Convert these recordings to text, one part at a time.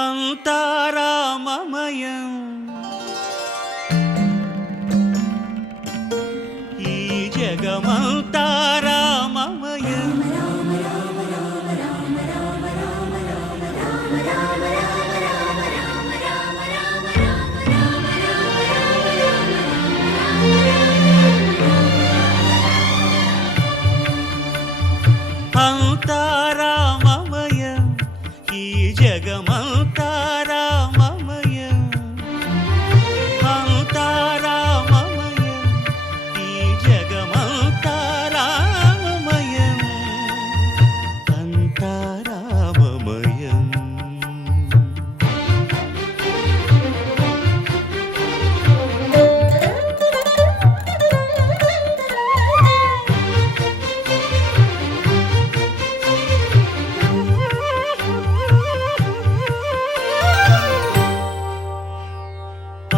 అంతారామమయం ఈ జగమంతారామమయం అంతారామమయం ఈ జగమంతారామమయం అంతారామమయం ఈ జగమంతారామమయం అంతారామమయం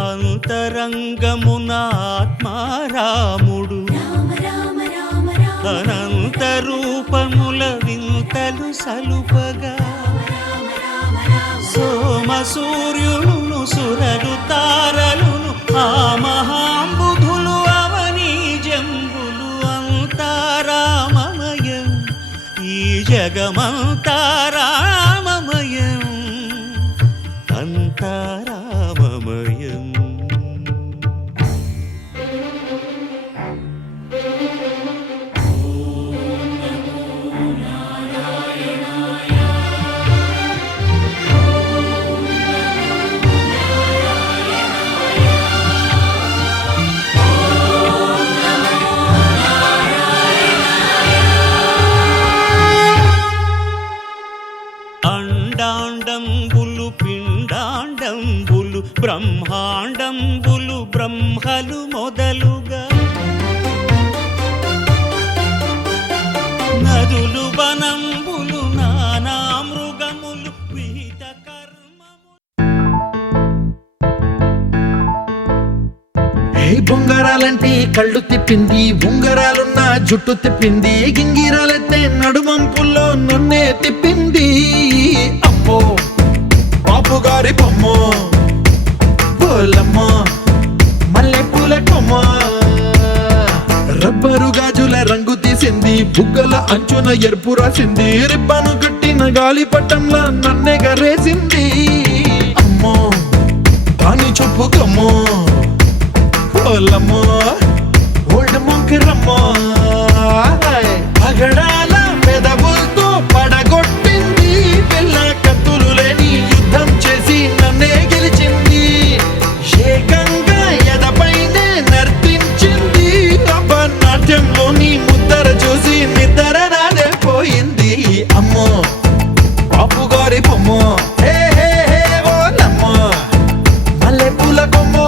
అంతరంగమున ఆత్మారాముడు అనంత రూపముల వింతలు సలుపగా సోమ సూర్యులను సురలు తారలును ఆ మహాంబుధులు అవనీ జంబులు అంతారామమయం ఈ జగమంతారామమయం అంతారామమయం అండాండంబులు పిండాండంబులు బ్రహ్మాండంబులు బ్రహ్మలు మొదలుగా నదులు వనంబులు నానా మృగములు విహిత కర్మములు. బొంగరాలంటే కళ్ళు తిప్పింది, ఉంగరాలున్న జుట్టు తిప్పింది, గింగిరాలైతే నడుమంపుల్లో నన్నే తిప్పింది. అమ్మో బాపు గారి బొమ్మ పోలమ్మ మల్లె పూల కొమ్మ, రబ్బరు గాజుల రంగు తీసింది, బుగ్గల అంచున ఎరుపు రాసింది, రిబ్బను కట్టిన గాలి పట్టంలా నన్నే గరేసింది. అమ్మో దాని చూపు కమ్మో పోలమ్మో ఓల్డ్ మొంకిరమ్మో పగడాల పెదవులతో పడగొట్టింది, పిల్ల కత్తులు లేని యుద్ధం చేసి నన్నే గెలిచింది, ఏకంగా ఎదపైనే నర్తించింది, నాట్యంలోని ముద్దర చూసి నిద్ర నాదే పోయింది. అమ్మో బాపు గారి బొమ్మో హే హే హే ఓలమ్మో మల్లె పూల కొమ్మో.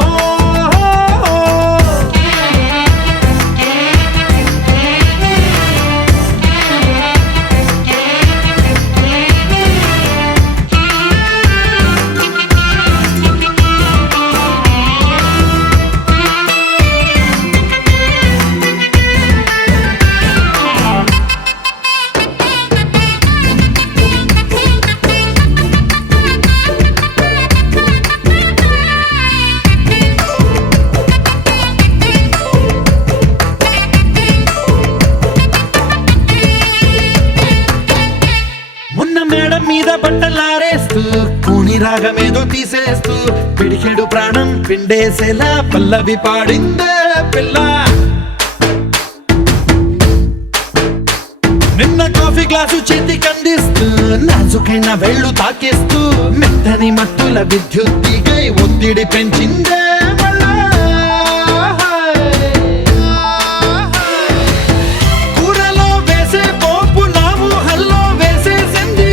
మేడం మీద బట్టలారేస్తూ కూని రాగమేదో తీసేస్తూ పిడికెడు ప్రాణం పిండేసేలా పల్లవి పాడిందే పిల్ల. నిన్న కాఫీ గ్లాసు చేతి కందిస్తూ నాజుకైన వేళ్ళు తాకేస్తూ మెత్తని మత్తుల విద్యుత్ తీగై ఒత్తిడి పెంచిందే మళ్ళా. కూరలో వేసే పోపు నా ఊహల్లో వేసేసింది,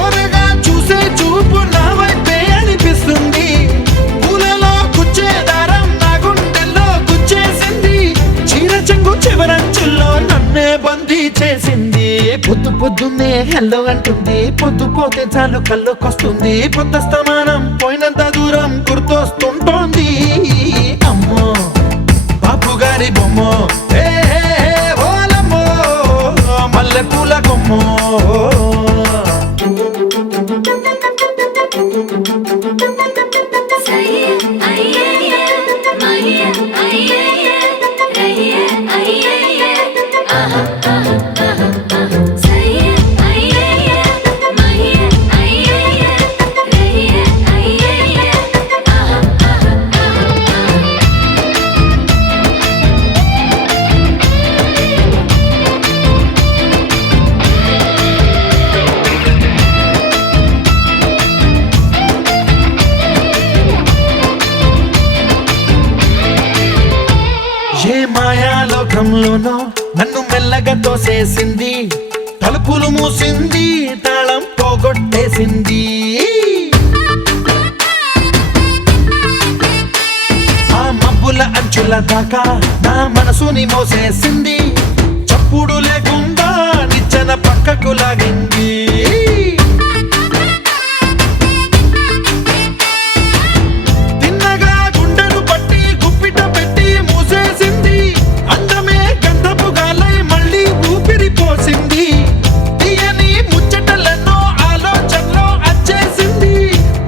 ఓరగా చూసే చూపు నా వైపే అనిపిస్తుంది, పూలలో గుచ్చే దారం నా గుండెల్లో గుచ్చేసింది, చీర చెంగు చివరంచుల్లో నన్నే బందీ చేసింది. పొద్దు పొద్దున్నే హెల్లో అంటుంది, పొద్దు పోతే చాలు కళ్ళొకొస్తుంది, పొద్దస్తమానం పోయినంత దూరం గుర్తొస్తుంటోంది. అమ్మో బాపు గారి బొమ్మో హే హే హే ఓలమ్మో మల్లె పూల కొమ్మో. క్షణంలోనో నన్ను మెల్లగా తోసేసింది, తలుపులు మూసింది, తాళం పోగొట్టేసింది. ఆ మబ్బుల అంచుల దాకా నా మనసుని మోసేసింది, చప్పుడు లేకుండా నిచ్చెన పక్కకు లాగింది. తిన్నగా గుండెను పట్టి గుప్పిట పెట్టి మూసేసింది, అందమే గంధపు గాలై మళ్ళీ ఊపిరి పోసింది. తీయని ముచ్చటలెన్నో ఆలోచనలో అచ్చేసింది,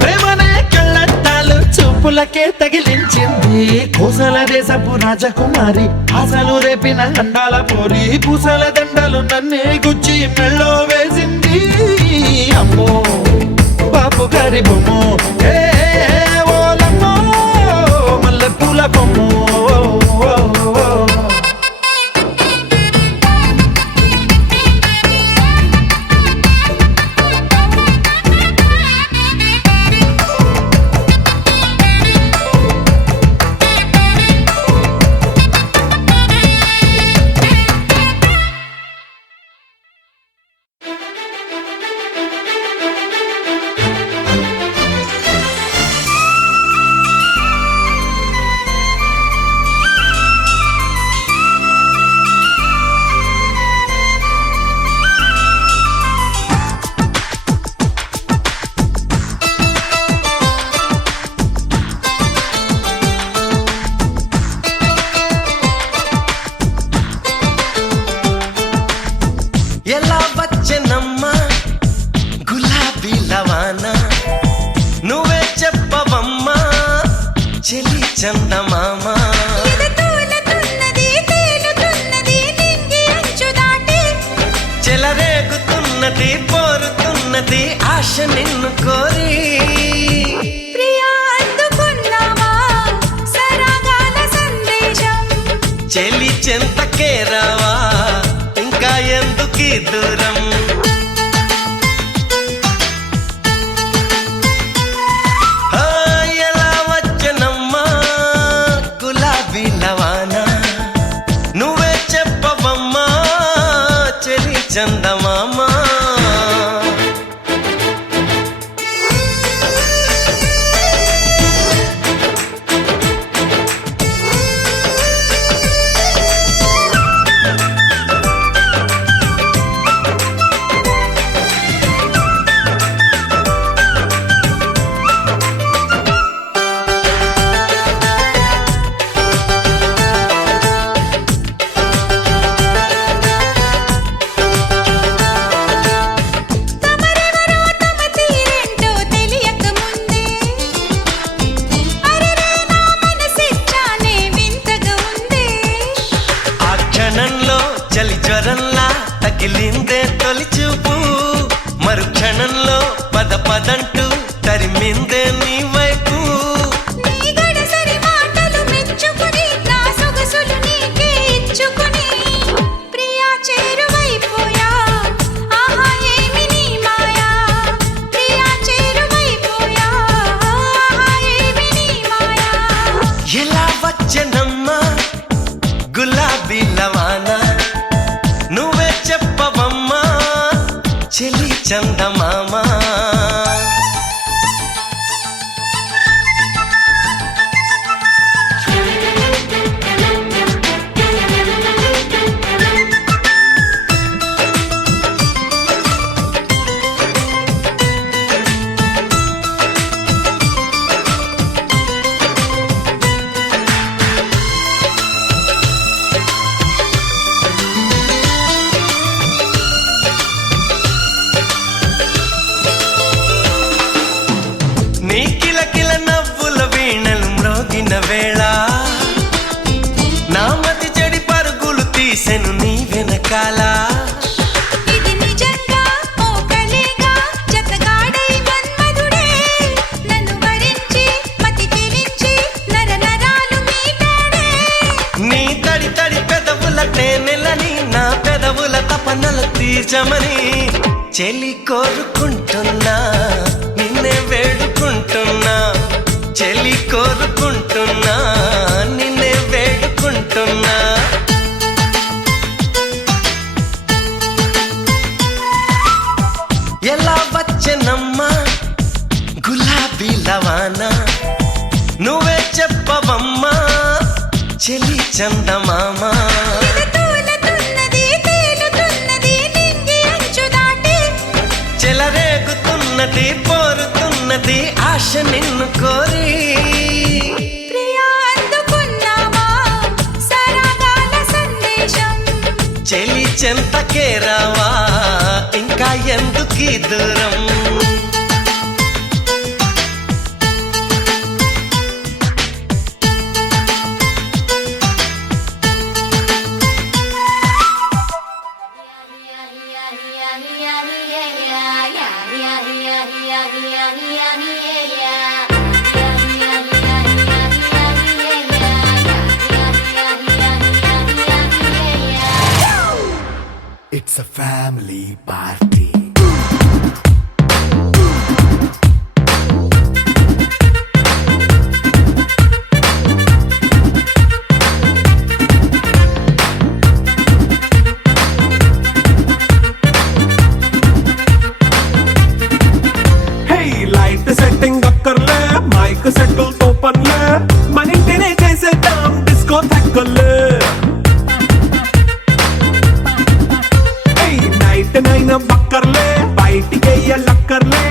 ప్రేమనే కళ్ళద్దాలు చూపులకే తగిలించింది. కోసల దేశపు రాజకుమారి, ఆశలు రేపిన అండాల పోరి, పూసల దండలు నన్నే గుచ్చి మెళ్ళో వేసింది. అమ్మో బాపు గారి బొమ్మో, ఏ ఓలమ్మో మల్లె పూల బొమ్మో. ఎలా వచ్చెనమ్మా గులాబీ లవానా, నువ్వే చెప్పవమ్మా చెలి చందమామ. చెలరేగుతున్నది పోరుతున్నది ఆశ నిన్ను కోరి, చెలి చెంతకే రావా ఇంకా ఎందుకీ దూరం. ఎలా వచ్చనమ్మా గులాబీ లవానా, నువ్వే చెప్పవమ్మా చెలి చందమామ. చలి జ్వరంలా తగిలిందే తొలి చూపు, మరుక్షణంలో పద పదంటూ తరిమిందే నీ వైపు. ఎలా వచ్చనమ్మా గులాబీ లవానా, నువ్వే చెప్పవమ్మా చెలి చందమామ. నీ కిలకిల నవ్వుల వీణలు మ్రోగిన వేళ, నా మతి చెడి పరుగులు తీసెను నీ వెనకాల. నీ తడి తడి పెదవుల తేనెలని నా పెదవుల తపనలు తీర్చమని చెలి కోరుకుంటున్నా, నిన్నే వేడుకుంటున్నా, చెలి కోరుకుంటున్నా, నిన్నే వేడుకుంటున్నా. వీలవానా నువ్వే చెప్పవమ్మా చెలి చందమామా చెలరేగుతున్నది పోరుతున్నది ఆశ నిన్ను కోరి చెలి చెంతకే రావా ఇంకా ఎందుకీ దూరం It's a family party. Hey, light setting అక్కర్లే మైక్ సెట్టుల్ తో పనిలే మన ఇంటినే చేసేద్దాం డిస్కో తక్కలే నైట్ నైన్ బక్కర్లే బయటికి వెళ్ళక్కర్లే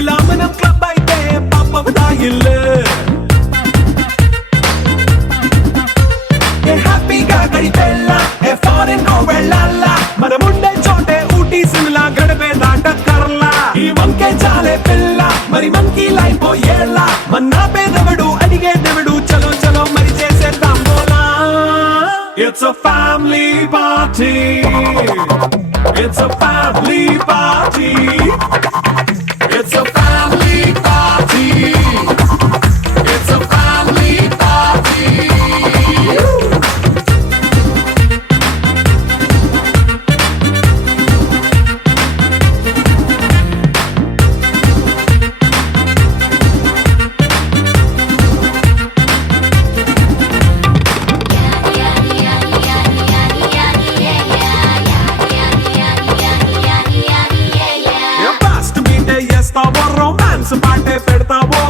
ఇలా మనం క్లబ్ అయితే పాప దాయిల్లే హ్యాపీగా గడిపెళ్ళ ఏ ఫారెన్ కో వెళ్ళాల మనం ఉండే చోటే ఊటీ సిమ్లా గడిపే దాటక్కర్లా ఈ వంకే చాలే పిల్ల మరి మంకీ లైఫ్ ఏళ్ళ మన్నా పేదవడు అడిగేదెవడు చలో చలో మరి చేసేద్దాం బోలా It's a family party. It's a family party. It's a family party. It's a family party. Romance పాటే పెడతావో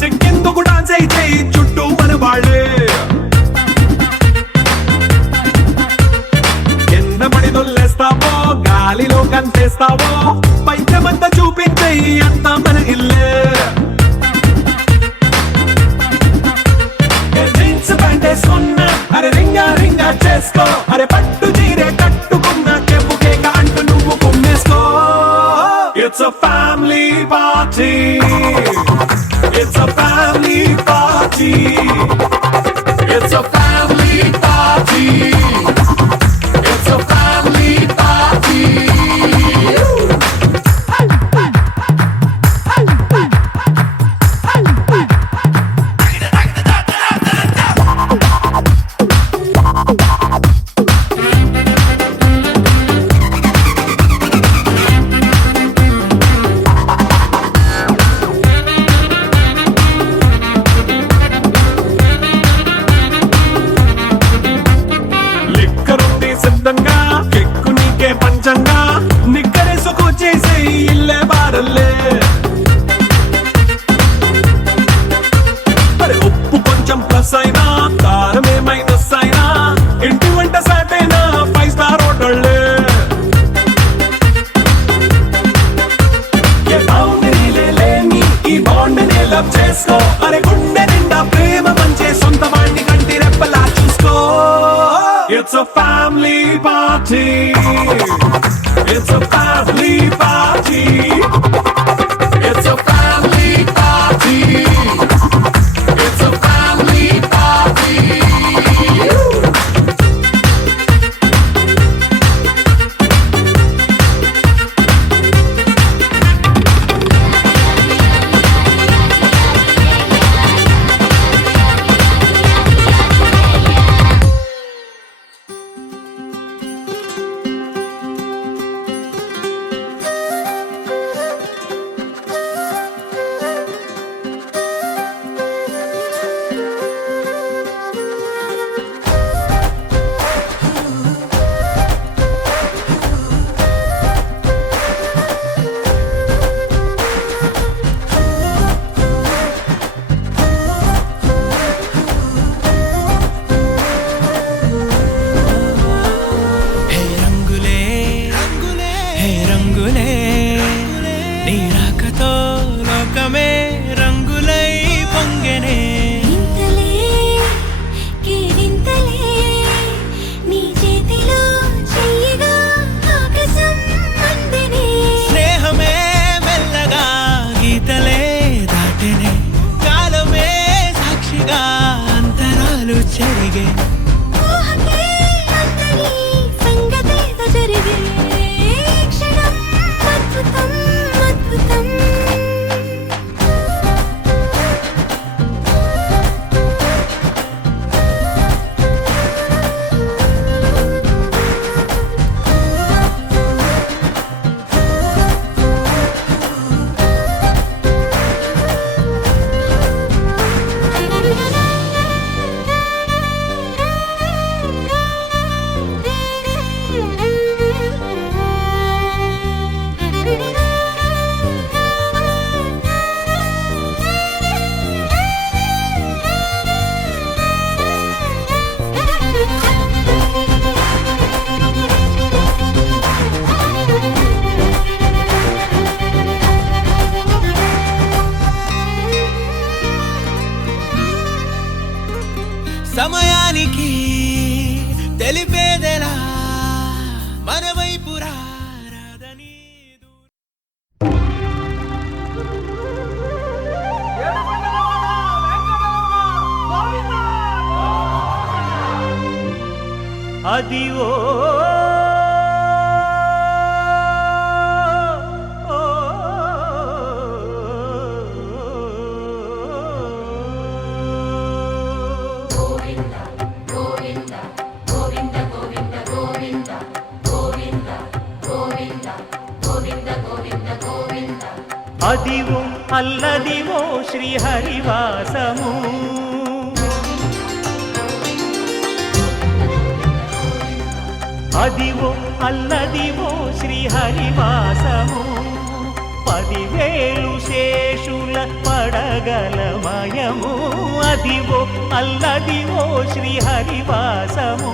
సిక్కిందుకు డాన్స్ అయి చేయి చుట్టూ మన వాళ్ళే కింద పడి దొల్లేస్తావో గాలిలో కంచేస్తావో పైచమంతా చూపించేయి అంతా మన ఇల్లే జీన్స్ ప్యాంటేసుకున్నా అరే రింగా రింగా చేసుకో అరే పట్టు చీరే కట్టుకున్న కెప్పు కేక అంటూ నువ్వు కుమ్మేసుకో It's a family party. It's a family party. It's a family party. It's a family party. సిద్ధంగా కెక్కు నీకే పంచంగా నిక్కరేసుకు చేసే ఇల్లే బారల్లే మరి ఉప్పు కొంచెం ప్లస్ అయినా కారమే మైనస్ అయినా ఇంటి వంట సాటైనా 5 స్టార్ హోటళ్ళే ఏ బౌండరీలే లేని ఈ బాండ్ ని లవ్ చేసుకో అరే గుండె నిండా ప్రేమ పంచే సొంత వాణ్ణి కంటి రెప్పలా చూసుకో It's a family party. It's a family party. It's a family party. It's a family party. Adivo Adivo Alladivo శ్రీహరివాసము Adivo Alladivo శ్రీహరివాసము 10,000 శేషుల పడగలమయము Adivo Alladivo శ్రీహరివాసము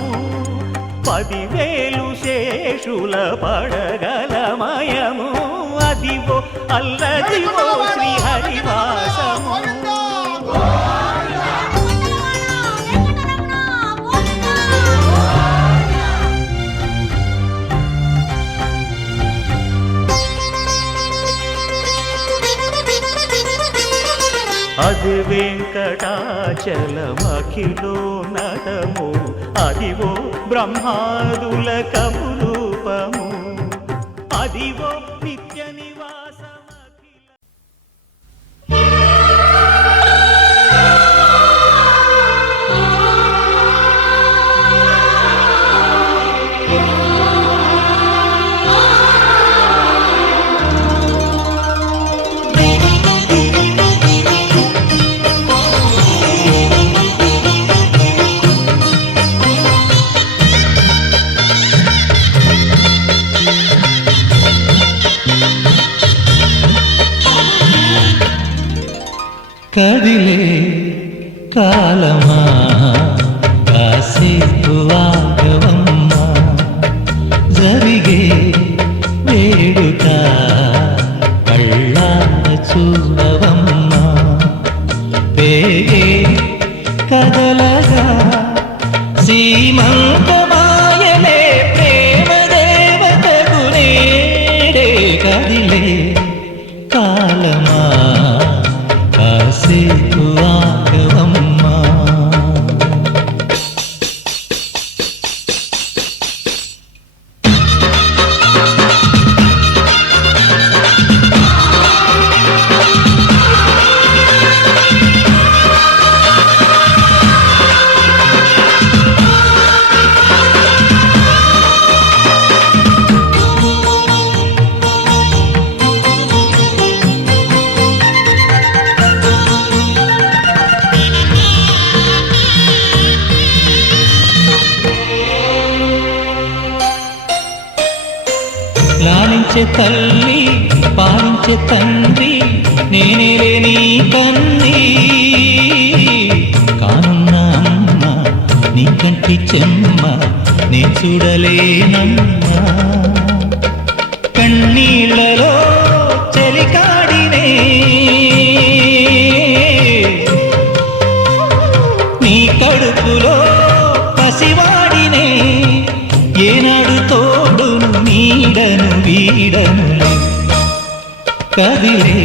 10,000 శేషుల పడగలమయము Adivo Alladivo శ్రీహరివాసము అది వెంకటాచలమఖిలో నటము అదివో బ్రహ్మాదుల కమురూపము అదివో నిత్య నివాసమఖిల కదిలే కాలమా కాసేపు ఆగవమ్మా జరిగే వేడుక కళ్ళార చూడవమ్మా పేగే కదలగా సీమంతమాయలే ప్రేమ దేవతకు నేడే కదిలే కాలమా కాసేపు ఆగవమ్మా లాలించే తల్లి పాలించే తండ్రి నేనేలే నీ కన్ని కానున్న అమ్మ నీ కంటి చెమ్మ నే చూడలేనమ్మా కన్నీళ్లలో చెలికాడినే నీ కడుపులో పసివాడినే ఏనాడు తోడును నీడను వీడనులే కదిలే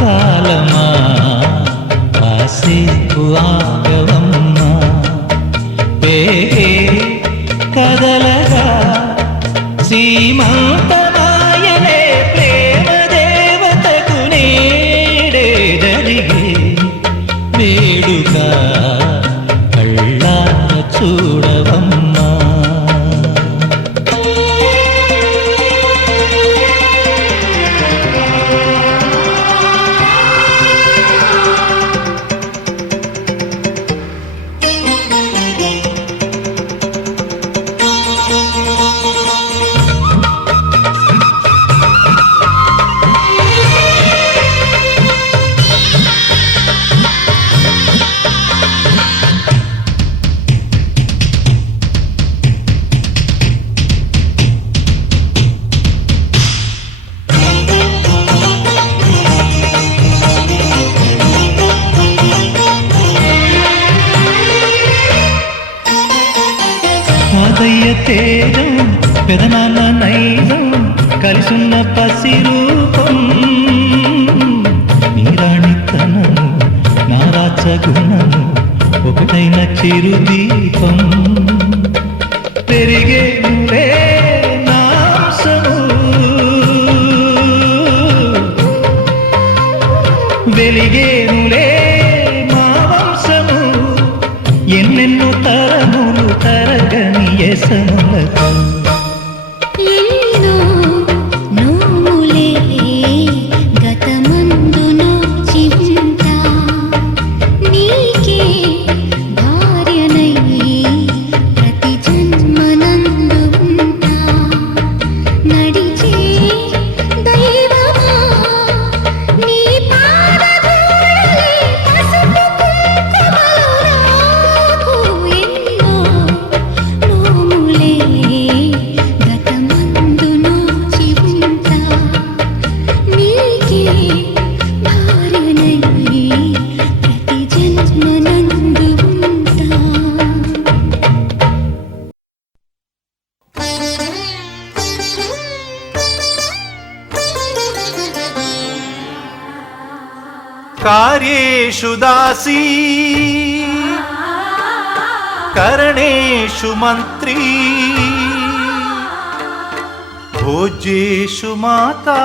కాలమా కాసేపు ఆగవమ్మా పేగే కదలగా సీమంతమాయనే ప్రేమ దేవతకు నేడే జరిగే వేడుక కళ్ళార చూడవమ్మా తాతయ్య తేజం పెదనాన్న నైజం కలిసున్న పసిరూపం నీరాణితనము నారాచ గుణము ఒకటైన చిరుదీపం పెరిగేనులే నాంసము వెలిగేనులే మా వంశము ఎన్నెన్నో తరములు తరగని యసములతో ఎన్నో నోములే గతమందు నోచి ఉంటా నీకే భార్యనై ప్రతి జన్మనందు ఉంటా నడిచే దైవమా నీ పాదధూళి పసుపు కుంకుమలు రాకు ఎన్నో నోములే గతమందు నోచి ఉంటా నీకే భార్యనై ప్రతి జన్మనందు ఉంటా कार्येषु दासी करणेषु मन्त्री भोज्येषु माता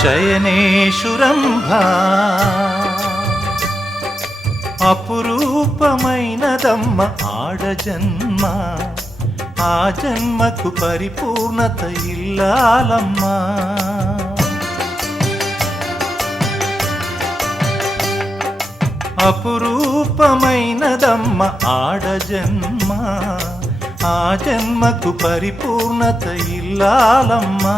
शयनेषु रम्भा అపురూపమైనదమ్మ ఆడజన్మ ఆ జన్మకు పరిపూర్ణత ఇల్లాలమ్మా అపురూపమైనదమ్మ ఆడజన్మ ఆ జన్మకు పరిపూర్ణత ఇల్లాలమ్మా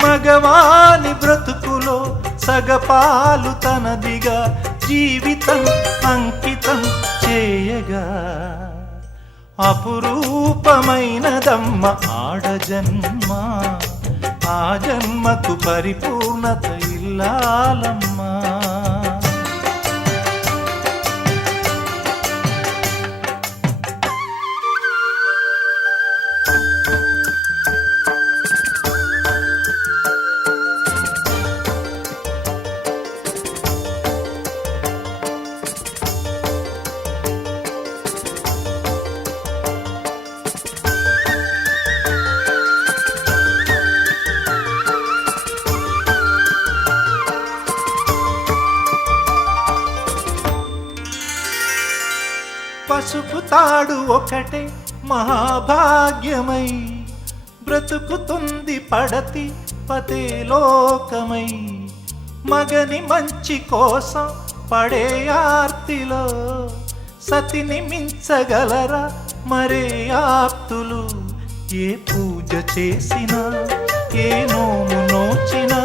మగవాని బ్రతుకులో సగపాలు తనదిగా జీవితం అంకితం చేయగా అపురూపమైనదమ్మ ఆడజన్మ ఆ జన్మకు పరిపూర్ణత ఇల్లాలమ్మా పసుపు తాడు ఒకటే మహాభాగ్యమై బ్రతుకుతుంది పడతి పతే లోకమై మగని మంచి కోసం పడే ఆర్తిలో సతిని మించగలరా మరే ఆప్తులు ఏ పూజ చేసినా ఏ నోము నోచినా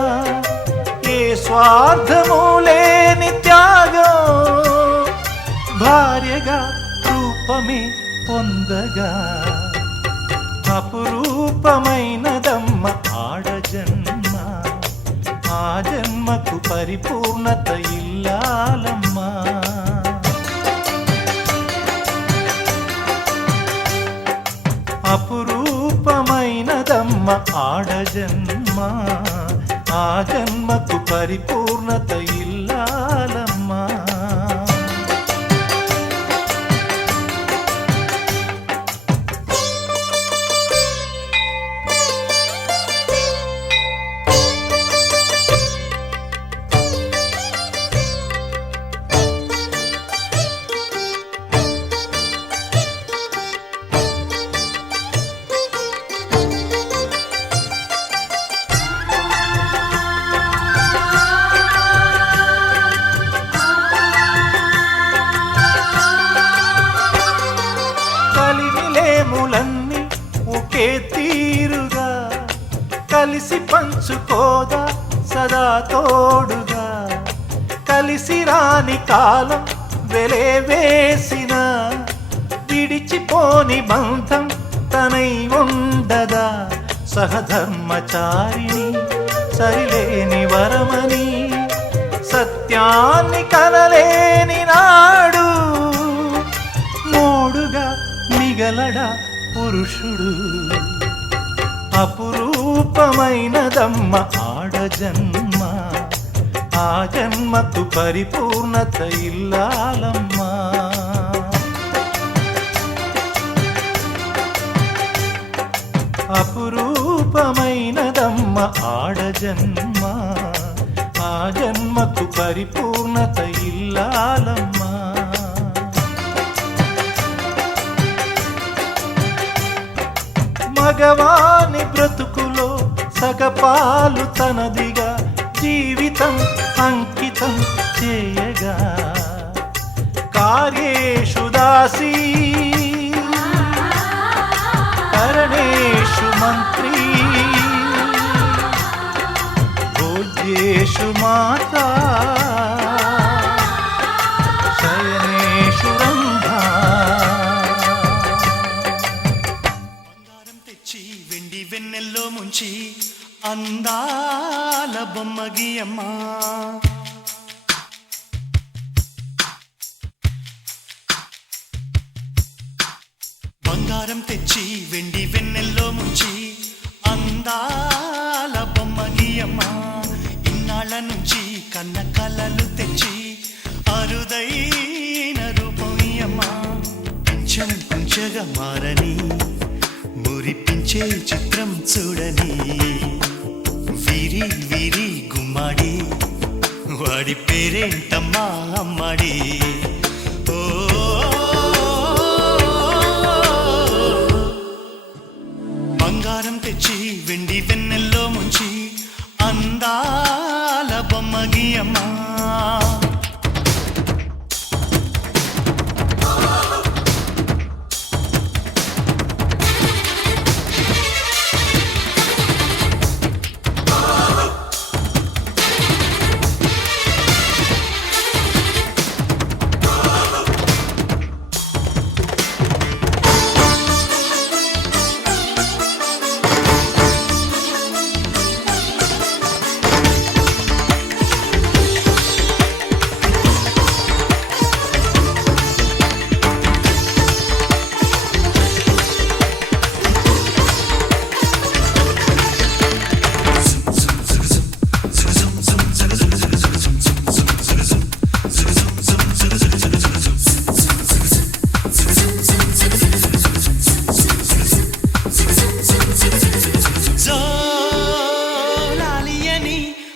ఏ స్వార్థము లేని త్యాగం భార్యగా రూపమే పొందగా అపురూపమైనదమ్మ ఆడజన్మ ఆ జన్మకు పరిపూర్ణత ఇల్లాలమ్మా అపురూపమైనదమ్మ ఆడజన్మ ఆ జన్మకు పరిపూర్ణత ఇల్లాలమ్మా కలిమిలేములన్నీ ఒకే తీరుగా కలిసి పంచుకోదా సదా తోడుగా కలిసి రాని కాలం వెలే వేసిన విడిచిపోని బంధం తనై ఉండదా సహధర్మచారిణి సరిలేని వరమని సత్యాన్ని కనలేని నాడు మోడుగా మిగలడా పురుషుడు అపురూపమైనదమ్మ ఆడజన్మ ఆ జన్మకు పరిపూర్ణత ఇల్లాలమ్మా. అపురూపమైనదమ్మ ఆడజన్మ, ఆ జన్మకు పరిపూర్ణత ఇల్లాలమ్మా. మగవాని బ్రతుకులో సగపాలు తనదిగా జీవితం అంకితం చేయగా, కార్యేషు దాసీ కరణేషు మంత్రీ భోజ్యేషు మాతా శయనేషు రంభా. బంగారం తెచ్చి వెండి వెన్నెల్లో ముంచి అందాల బొమ్మ గీయమ్మా. బంగారం తెచ్చి వెండి వెన్నెల్లో ముంచి అందాల బొమ్మ గీయమ్మా. ఇన్నాళ్ళ నుంచి కన్న కలలు తెచ్చి అరుదైన రూపం ఇయ్యమ్మా. కొంచెం కొంచెగా మారని మురిపించే చిత్రం చూడని, వీరి వీరి గుమ్మాడి వాడి పేరేంటమ్మా అమ్మాడి. ఓ బంగారం తెచ్చి వెండి వెన్నెల్లో ముంచి అందాల బొమ్మ గీయమ్మా.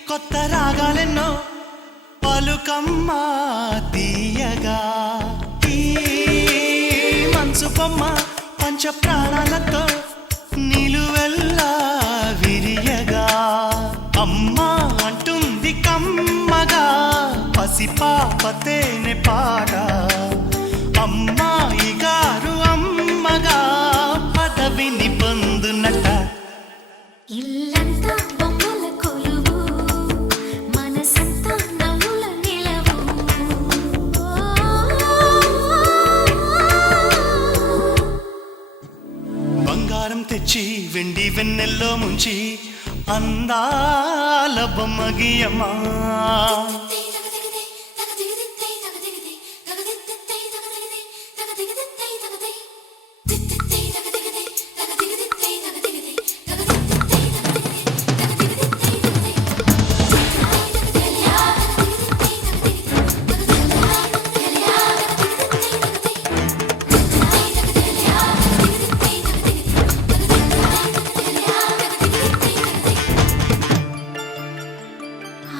కొత్త రాగాలెన్నో పలుకమ్మా తీయగా, ఈ మనసు బొమ్మ పంచ ప్రాణాలతో నిలువెల్లా విరియగా. అమ్మా అంటుంది కమ్మగా పసిపాపతేనే పాట, అమ్మాయి గారు అమ్మగా పదవిని పొందునట. ఇల్లంతా బొమ్మల కొలువు, మనసంతా నవ్వుల నిలవు. బంగారం తెచ్చి వెండి వెన్నెల్లో ముంచి అందాల బొమ్మ గీయమ్మా.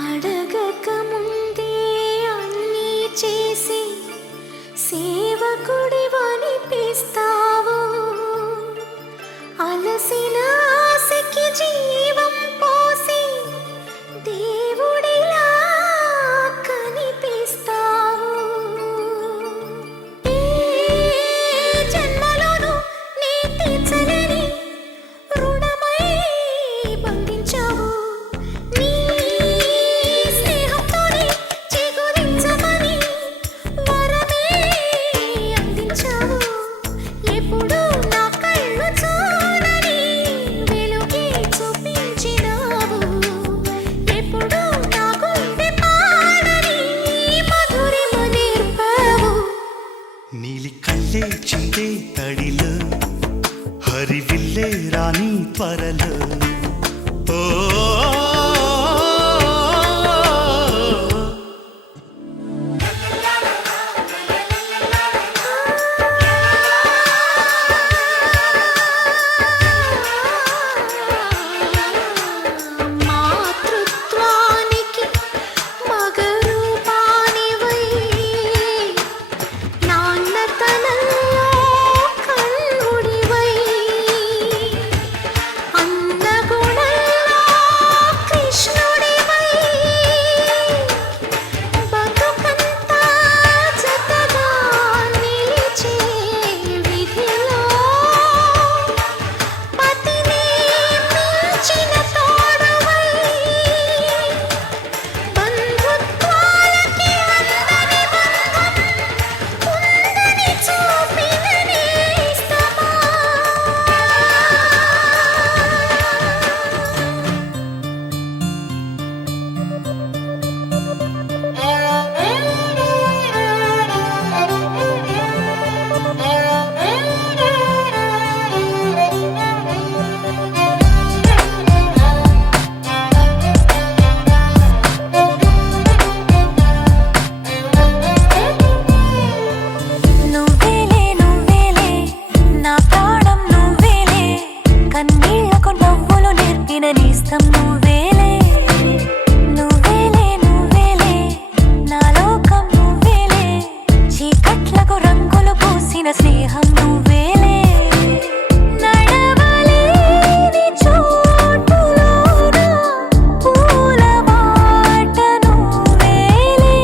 అడగక ముందే అన్నీ చేసి సేవకుడివనిపిస్తావు, అలసిన ఆశకి జీవం పోసి దేవుడిలా కనిపిస్తావు. ఏ జన్మలోనూ నీ తీర్చలేని రుణమై బంధించావు, నీ స్నేహంతోనే చిగురించమని వరమే అందించావు. ఎప్పుడు నా కళ్ళు చూడని వెలుగే చూపించినావు, ఎప్పుడు నా గుండె పాడని మధురిమ నేర్పావు. నీలి కళ్ళే చిందే తడిలో హరివిల్లే రాణి త్వరలో. ఓ నేస్తం నువ్వేలే నువ్వేలే నువ్వేలే నా లోకం నువ్వేలే చీకట్లకు రంగులు పూసిన స్నేహం నువ్వేలే నడవలేని చోటులోన పూల బాట నువ్వేలే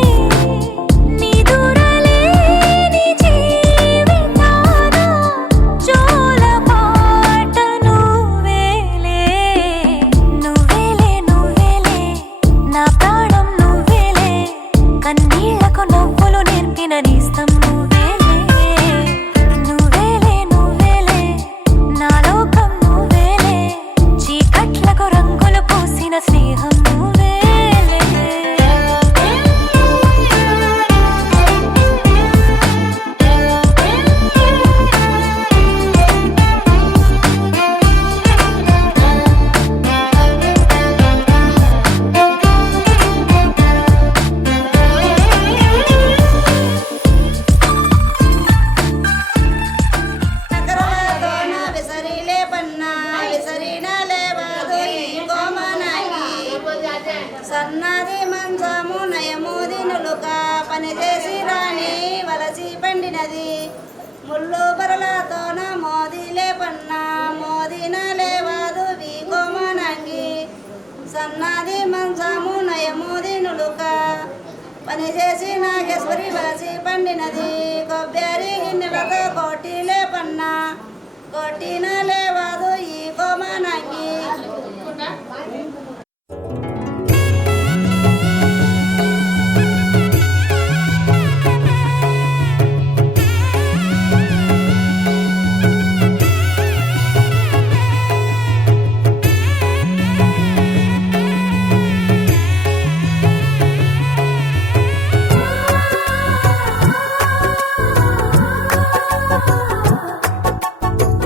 నిదురలేని జీవితాన జోల పాట నువ్వేలే నువ్వేలే నువ్వేలే నా ప్రాణం నువ్వేలే కన్నీళ్లకు నవ్వులు నేర్పిన నేస్తం నువ్వేలే నువ్వేలే నువ్వేలే నా లోకం నువ్వేలే చీకట్లకు రంగులు పూసిన స్నేహం నువ్వేలే నగరాలతోన విసరిలే పన్నా విసరిన లేవదు ఈ కోమనాయి సన్నది మంచము నయమోది నులుక పనిచేసి రాణి వలసి పండినది ముళ్ళు బరలతోన మోదిలే పన్నా మోదిన లేవదు ఈ కోమనాంగి సన్నది మంచము నయమోది నులుక పనిచేసి నాగేశ్వరి వలసి పండినది కొబ్బరి గిన్నెలతో కోటిలే పన్నా కోటిన లేవదు ఈ కోమనాంగి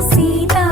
సీతా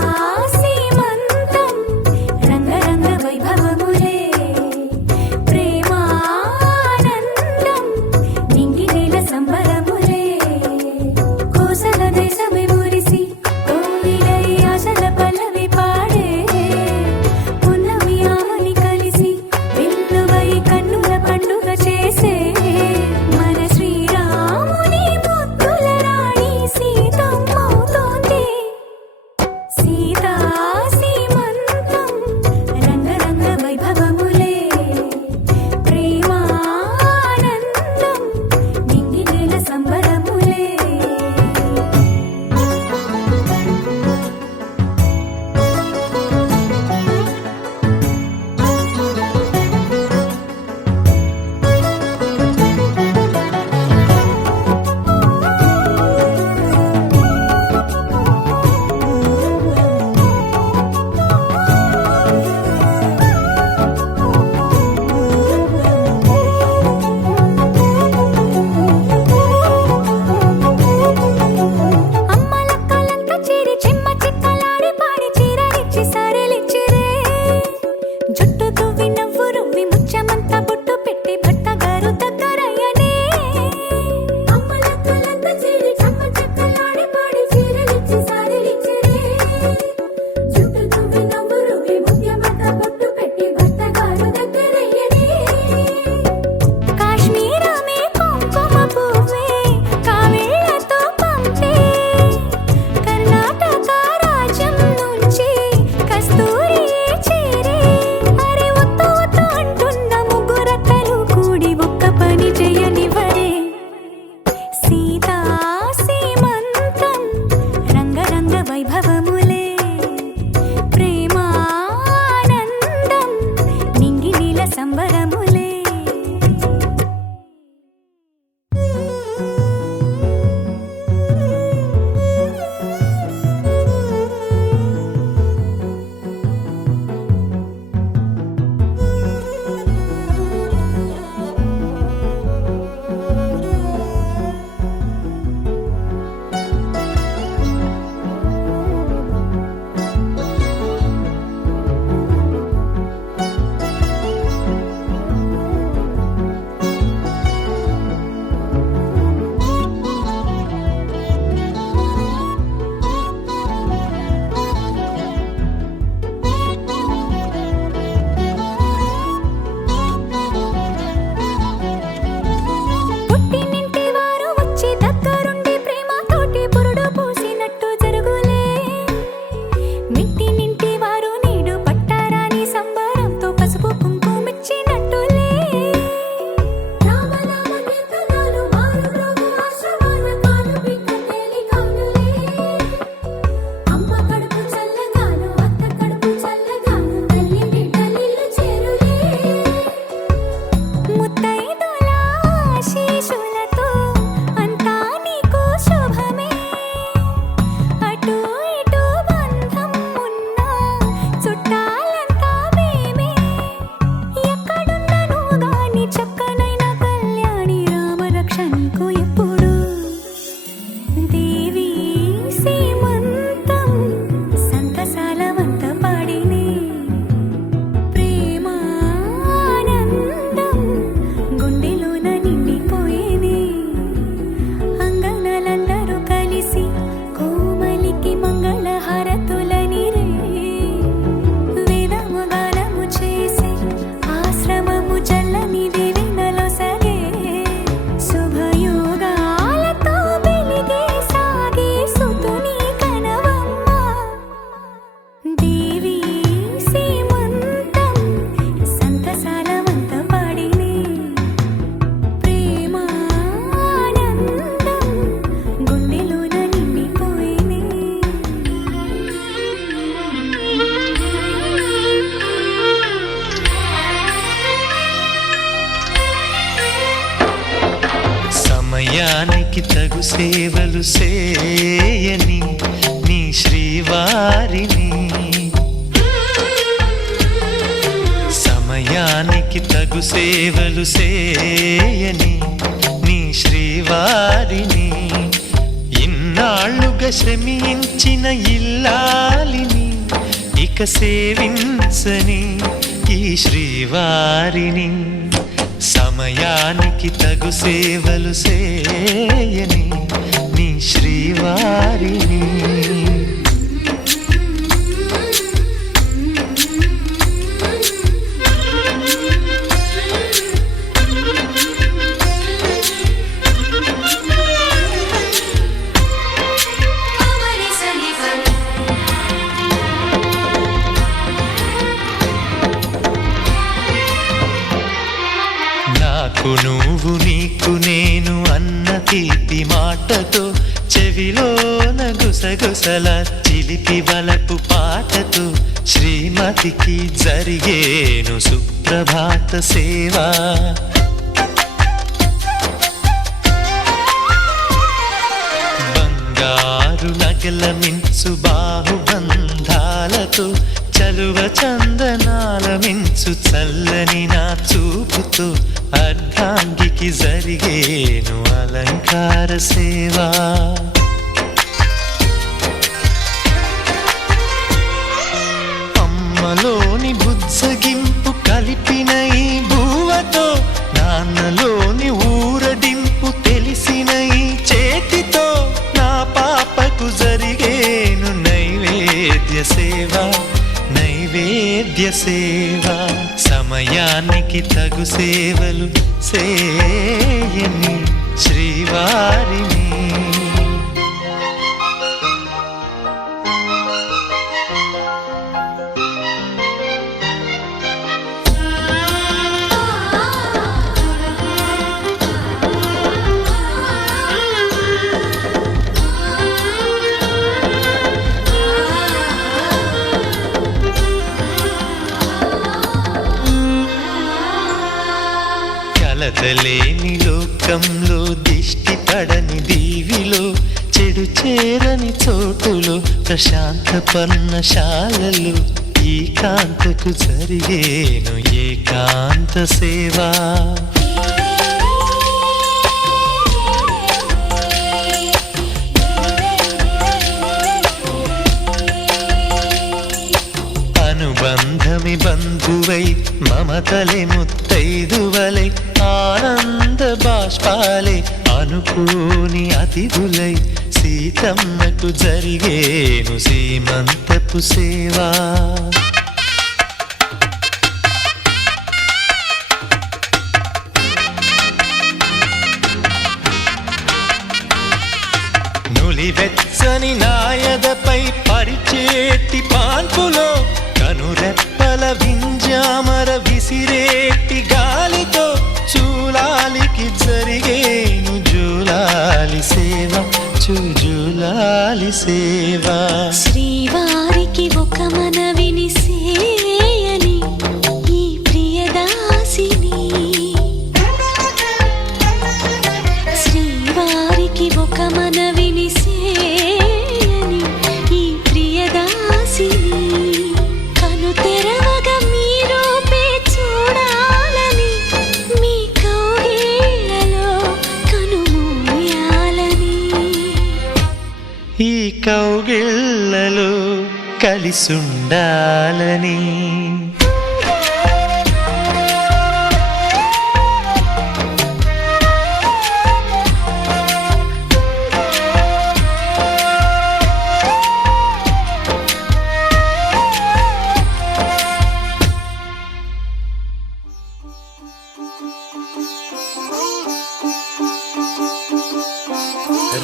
సమయానికి తగు సేవలు సేయని నీ శ్రీవారిని సమయానికి తగు సేవలు సేయని నీ శ్రీవారిని ఇన్నాళ్ళుగా శ్రమించిన ఇల్లాలిని ఇక సేవించని ఈ శ్రీవారిని సమయానికి తగు సేవలు సేయని నీ శ్రీవారిని నాకు నువ్వు నీకు నేను అన్న తీపి మాటతో చెవిలోన గుసగుసల చిలిపి వలపు పాటతో శ్రీమతికి జరిగేను సుప్రభాత సేవా బంగారు నగల మించు బాహుబంధాలతో చలువ చందనాల మించు చల్లని నా చూపుతో అర్ధాంగికి జరిగేను అలంకార సేవా అమ్మలోని బుజ్జగింపు కలిపిన ఈ భూవతో నాన్నలోని ఊరడింపు తెలిసిన ఈ చేతితో నా పాపకు జరిగేను నైవేద్య సేవ నైవేద్య సేవ సమయానికి తగు సేవలు సేయని శ్రీవారిని కలతలేని లోకంలో దిష్టి పడని దీవిలో చెడు చేరని చోటులో ప్రశాంత పర్ణశాలలో ఈ కాంతకు జరిగేను ఏకాంత సేవా అనుబంధమి బంధువై మమతలే ముత్తైదువలై ఆనంద బాష్పాలే అనుకోని అతిథులై సీతమ్మకు జరిగేను సీమంతపు సేవా నులివెచ్చని నాయదపై పరిచేటి పాన్పులో కనురెప్పల వింజామర విసిరేటి గాలితో చూలాలికి జరిగేను జూలాలి సేవ జూలాలి సేవ శ్రీవారికి ఒక మనవిని సేయని ఈ ప్రియదాసిని శ్రీవారికి ఒక మనవిని సేయని ఈ ప్రియదాసిని కను తెరవగా మీ రూపే చూడాలని మీ కౌగిళ్ళలో కనుమూయాలని ఈ కౌగిళ్ళలో కలిసుండాలని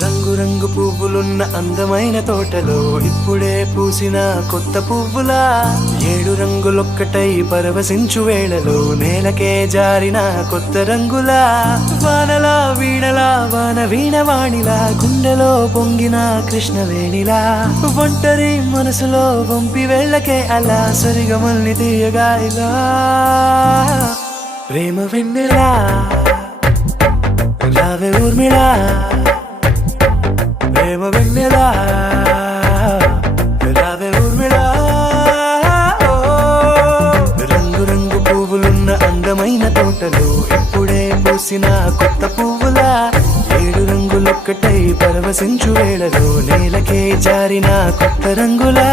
రంగు రంగు పువ్వులున్న అందమైన తోటలో ఇప్పుడే పూసిన కొత్త పువ్వులా 7 రంగులొక్కటై పరవశించు వేళలో నేలకే జారిన కొత్త రంగులా వానలా వీణలా వాన వీణవాణిలా గుండెలో పొంగిన కృష్ణవేణిలా ఒంటరి మనసులో వంపి వెళ్ళకే అలా సరిగమల్ని తీయగా ఇలా ప్రేమ వెన్నెలా రావే ఊర్మిళ ప్రేమ వెన్నెలా రావే ఊర్మిళ రంగు రంగు పువ్వులున్న అందమైన తోటలో ఇప్పుడే పూసిన కొత్త పువ్వులా 7 రంగులొక్కటై పరవశించు వేళలో నేలకే జారిన కొత్త రంగులా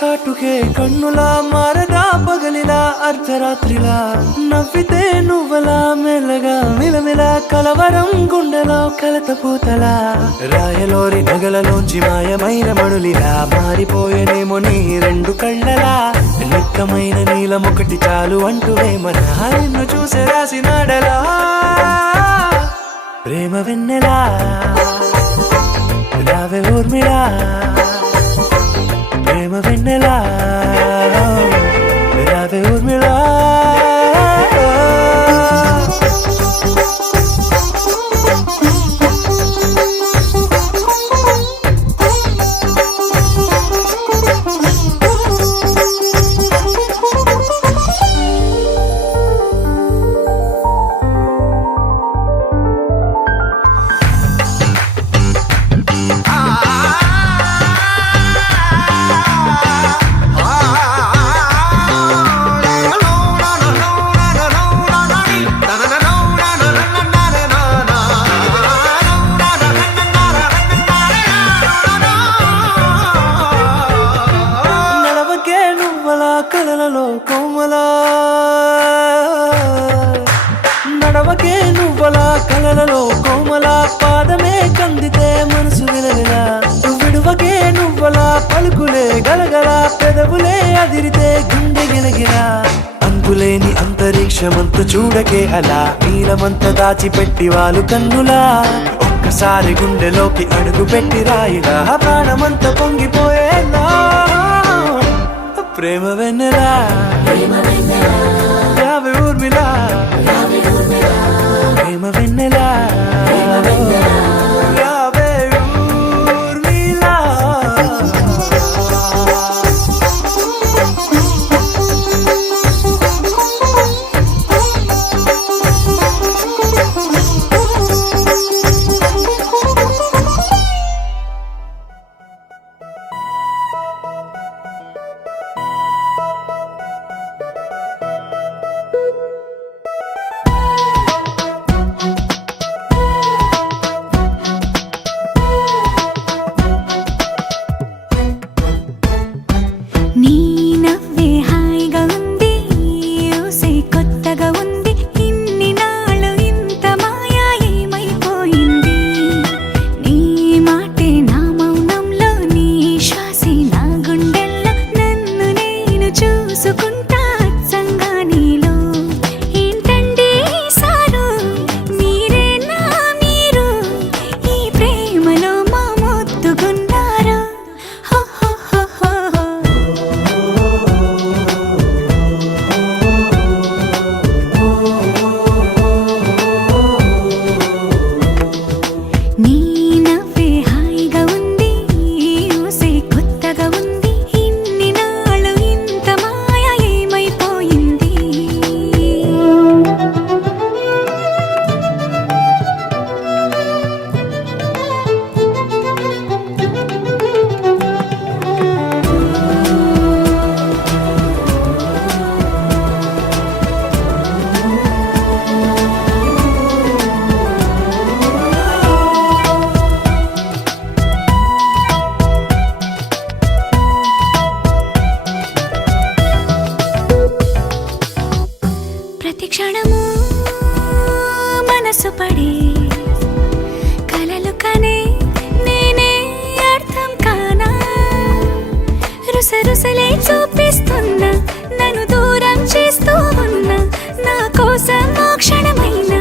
కాటుకే కన్నులా మారదా పగలిలా అర్ధరాత్రిలా నవ్వితే నువ్వలా మెల్లగా మిలమిలా కలవరం గుండెలో కలత పూతలా రాయలోరి నగలలోంచి మాయమైన మణులిలా మారిపోయేనేమో నీ 2 కళ్ళలా నిక్కమైన నీలం ఒకటి చాలు అంటూ వేమన నిన్ను చూసే రాసినాడలా ప్రేమ వెన్నెలా రావే ఊర్మిళా ప్రేమ వెన్నెలా రావే ఊర్మిళా కలలలో కోమలా నడవకే నువ్వలా కలలలో కోమలా పాదమే కందితే మనసు విలవిలా విడువకే నువ్వలా పలుకులే గలగల పెదవులే అదిరితే గుండె గిలగిలా అంతులేని అంతరిక్షమంత చూడకే అలా నీలమంత దాచిపెట్టి వాళ్ళు కన్నులా ఒక్కసారి గుండెలోకి అడుగు పెట్టి రాయిలా ప్రాణమంత పొంగిపోయేలా ప్రేమ వెన్నెలా రావే ఊర్మిళ ప్రేమ వెన్నెలా రావే ఊర్మిళ మనసు పడి కలలు కనే నేనే అర్థం కానా రుసరుసలే చూపిస్తున్నా నన్ను దూరం చేస్తూ ఉన్నా నా కోసం ఆ క్షణమైన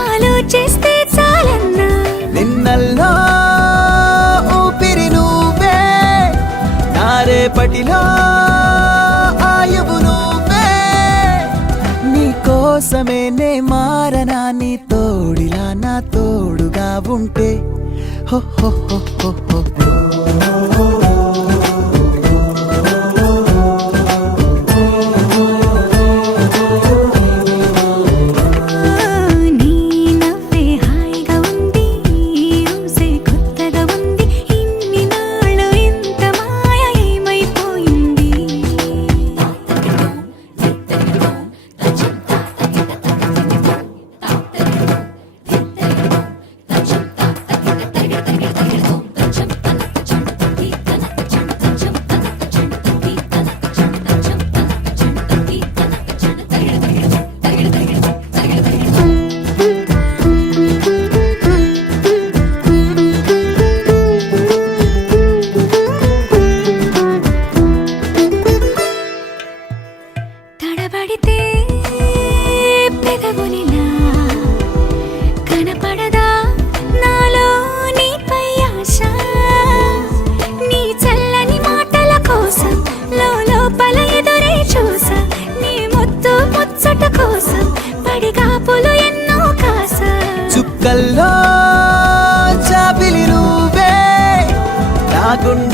ఆలోచిస్తే చాలన్నా నిన్నల్లో ఓ దుప్పటిలో ఆయువు నువ్వే నీ కోసమే నే మారనా నీ తోడిలా నా తోడుగా ఉంటే హో హో హో హో హో నీ నవ్వే హాయిగా ఉంది ఊసే కొత్తగా ఉంది ఇన్ని నాళ్ళు ఇంత మాయ ఏమైపోయింది తడబడితే పెదవులిలా కనపడదా నాలో నీపై ఆశ నీ చల్లని మాటల కోసం లోపల ఎదురే చూసా నీ ముద్దు ముచ్చట కోసం పడిగాపులు ఎన్నో కాసా చుక్కల్లో చాపిలి నువ్వే నా గుండె